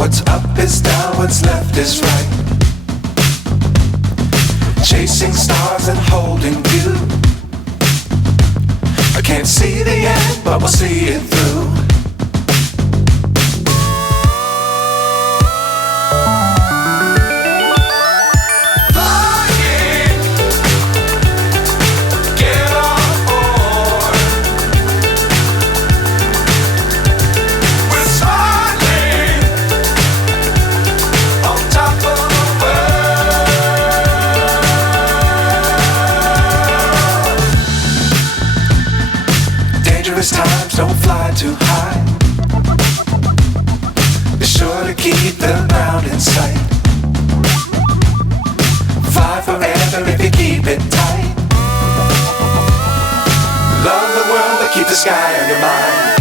What's up is down, what's left is right. Chasing stars and holding you. I can't see the end, but we'll see it through. Times don't fly too high. Be sure to keep the ground in sight. Fly forever if you keep it tight. Love the world but keep the sky on your mind.